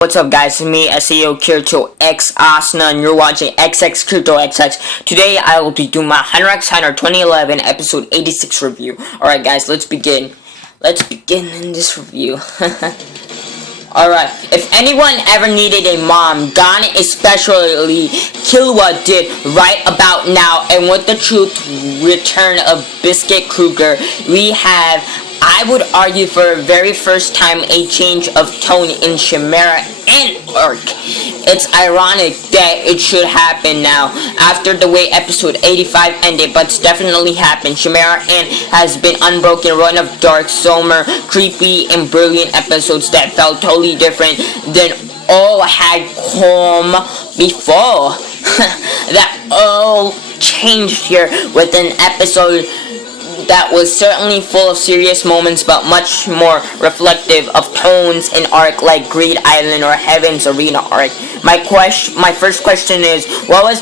What's up guys, it's me SEO Kirito X Asna and you're watching XX Kirito XX. Today I will be doing my Hunter x Hunter 2011 episode 86 review. Alright guys, let's begin. Let's begin in this review. Alright, if anyone ever needed a mom, Gon especially Killua did right about now, and with the truth return of Biscuit Kruger, we have, I would argue for the very first time, a change of tone in Chimera and Arc. It's ironic that it should happen now, after the way episode 85 ended, but it's definitely happened. Chimera and has been unbroken run of dark, somber, creepy, and brilliant episodes that felt totally different than all had come before. That all changed here with an episode that was certainly full of serious moments, but much more reflective of tones in arc like Greed Island or Heaven's Arena arc. My first question is, what was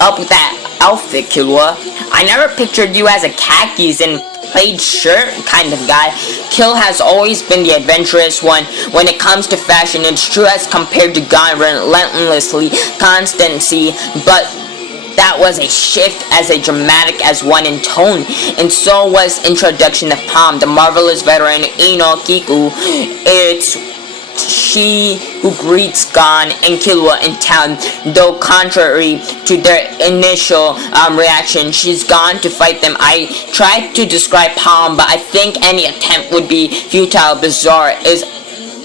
up with that outfit, Killua? I never pictured you as a khakis and plaid shirt kind of guy. Kill has always been the adventurous one when it comes to fashion. It's true as compared to Gon relentlessly constancy, but that was a shift as dramatic as one in tone, and so was introduction of Palm, the marvelous veteran Kiku. It's she who greets Gon and Killua in town, though contrary to their initial reaction, she's gone to fight them. I tried to describe Palm, but I think any attempt would be futile. Bizarre is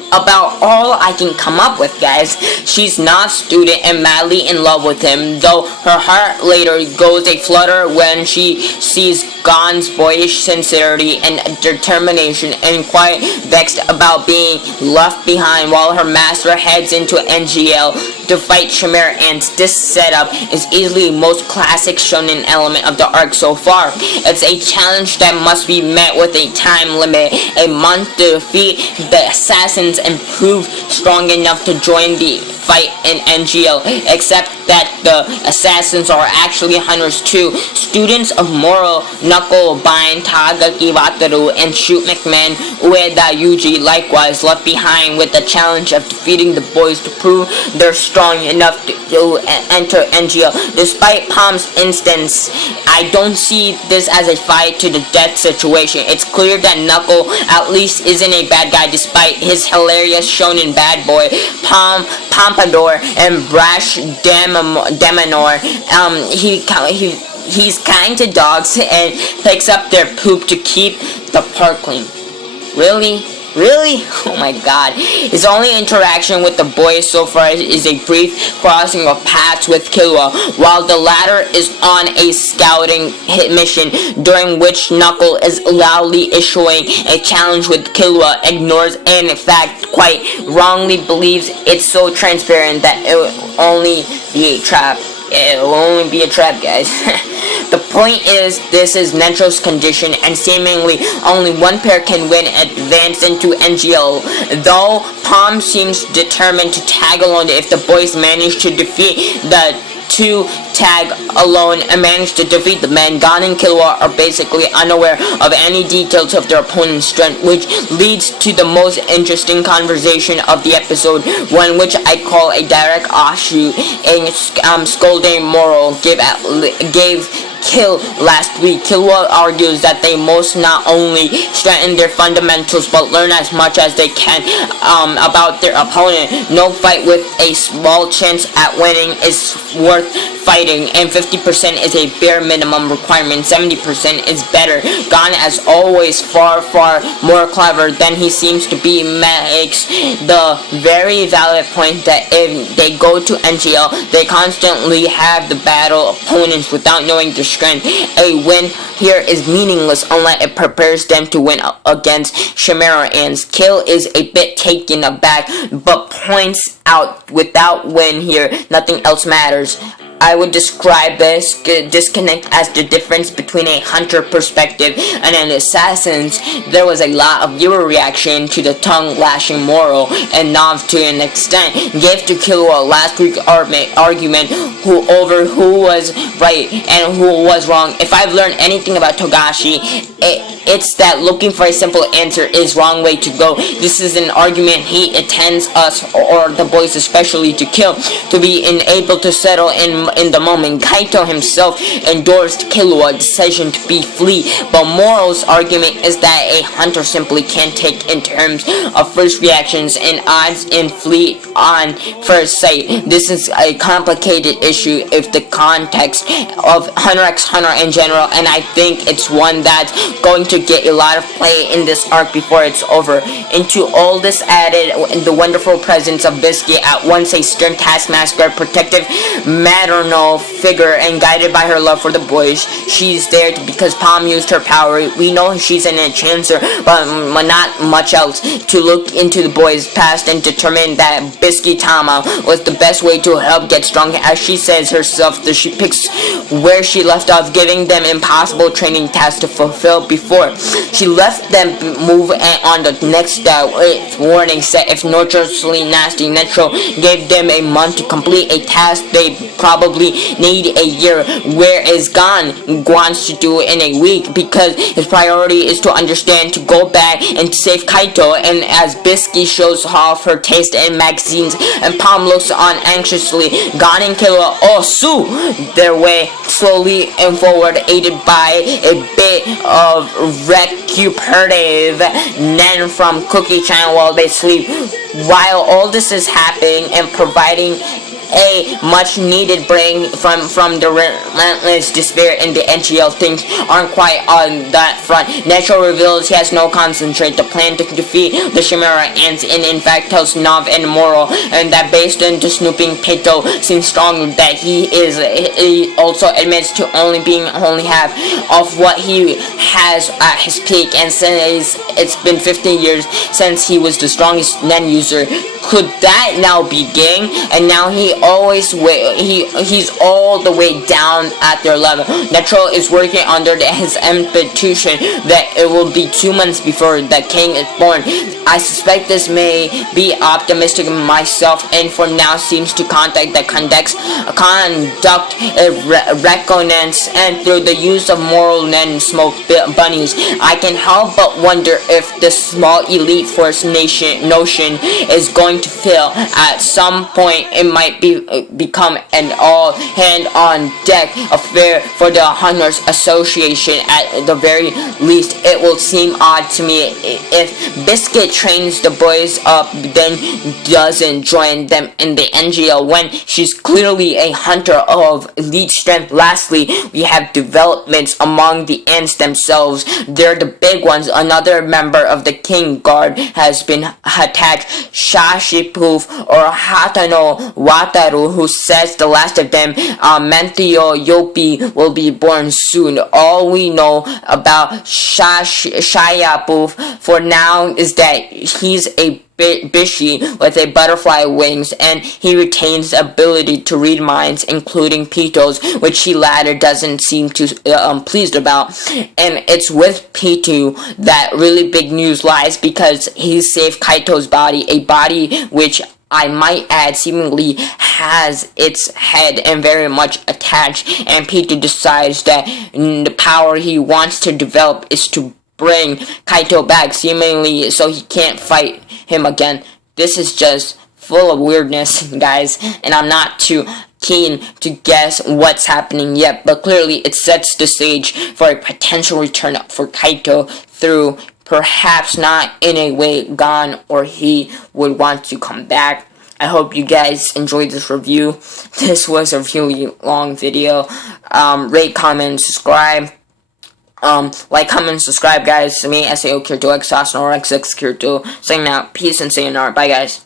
about all I can come up with, guys. She's not student and madly in love with him, though her heart later goes a flutter when she sees Gon's boyish sincerity and determination, and quite vexed about being left behind while her master heads into NGL to fight Chimera Ants. This setup is easily the most classic shonen element of the arc so far. It's a challenge that must be met with a time limit, a month to defeat the assassins and prove strong enough to join the fight in NGL, except that the assassins are actually hunters too, students of Moro, Knuckle, Bind, Tagaki Wataru, and Shoot McMahon Ueda Yuji, likewise left behind with the challenge of defeating the boys to prove they're strong enough to enter NGL. Despite Palm's instance, I don't see this as a fight to the death situation. It's clear that Knuckle at least isn't a bad guy despite his hilarious shonen bad boy Pompadour and brash Demonor. He's kind to dogs and picks up their poop to keep the park clean. Really? Oh my god. His only interaction with the boys so far is a brief crossing of paths with Killua, while the latter is on a scouting mission, during which Knuckle is loudly issuing a challenge with Killua ignores, and in fact quite wrongly believes it's so transparent that it will only be a trap. It will only be a trap, guys. The point is, this is Nentro's condition, and seemingly only one pair can win advance into NGL, though Palm seems determined to tag along if the boys manage to defeat the two tag alone and manage to defeat the men. Gon and Killua are basically unaware of any details of their opponent's strength, which leads to the most interesting conversation of the episode, one which I call a direct offshoot in scolding Moro gave Kill last week. Killua argues that they must not only strengthen their fundamentals but learn as much as they can about their opponent. No fight with a small chance at winning is worth fighting, and 50% is a bare minimum requirement. 70% is better. Gon, as always, far more clever than he seems to be, makes the very valid point that if they go to NGL, they constantly have the battle opponents without knowing their strength. A win here is meaningless unless it prepares them to win against Chimera Ants. Kill is a bit taken aback, but points out without win here, nothing else matters. I would describe this disconnect as the difference between a hunter perspective and an assassin's. There was a lot of viewer reaction to the tongue-lashing Moro, and Nav to an extent gave to Killua last week's argument over who was right and who was wrong. If I've learned anything about Togashi, it's that looking for a simple answer is wrong way to go. This is an argument he intends us, or the boys especially, to kill, to be unable to settle in the moment. Kaito himself endorsed Killua's decision to be flee, but Moro's argument is that a hunter simply can't take in terms of first reactions and odds and flee on first sight. This is a complicated issue if the context of Hunter x Hunter in general, and I think it's one that's going to get a lot of play in this arc before it's over. Into all this added the wonderful presence of Biscuit, at once a stern taskmaster, protective maternal figure, and guided by her love for the boys. She's there because Palm used her power. We know she's an enchanter, but not much else, to look into the boys' past and determine that Biscuit Tama was the best way to help get strong. As she says herself, that she picks where she left off, giving them impossible training tasks to fulfill before she left them move on the next step. With warning set if notoriously nasty, Netro gave them a month to complete a task they probably need a year, whereas Gon wants to do it in a week because his priority is to understand, to go back and save Kaito. And as Bisky shows off her taste in magazines and Palm looks on anxiously, Gon and Killua sue their way slowly and forward, aided by a bit of recuperative Nen from Cookie Chan while they sleep. While all this is happening and providing a much needed break from the relentless despair in the NGL, things aren't quite on that front. Netro reveals he has no concentrate, the plan to defeat the Chimera ants, and in fact tells Nav and Moro and that based on the snooping Pito seems strong that he also admits to only being only half of what he has at his peak, and says it's been 15 years since he was the strongest Nen user. Could that now be gang? And now he's all the way down at their level. Netro is working under his impetution that it will be 2 months before the king is born. I suspect this may be optimistic myself, and for now seems to conduct a reconnaissance, and through the use of moral Nen smoke bunnies, I can help but wonder if this small elite force notion is going to fail. At some point it might become an all hand on deck affair for the Hunters Association. At the very least, it will seem odd to me if Biscuit trains the boys up then doesn't join them in the NGL when she's clearly a hunter of elite strength. Lastly, we have developments among the ants themselves. They're the big ones. Another member of the King Guard has been attached, Shashipuf or Hatano Wataru, who says the last of them, Mentio Yopi, will be born soon. All we know about Shayapuf for now is that he's a Bishi with a butterfly wings, and he retains the ability to read minds, including Pito's, which he latter doesn't seem too pleased about. And it's with Pitu that really big news lies, because he saved Kaito's body, a body which I might add seemingly has its head and very much attached, and Pitu decides that the power he wants to develop is to bring Kaito back, seemingly so he can't fight him again. This is just full of weirdness, guys, and I'm not too keen to guess what's happening yet, but clearly it sets the stage for a potential return for Kaito through perhaps not in a way Gon or he would want to come back. I hope you guys enjoyed this review. This was a really long video. Rate, comment, subscribe. Like, comment, subscribe, guys. To me, SAO Kirito X Sauce or XX Kirito. Saying out. Peace and sayonara. Bye, guys.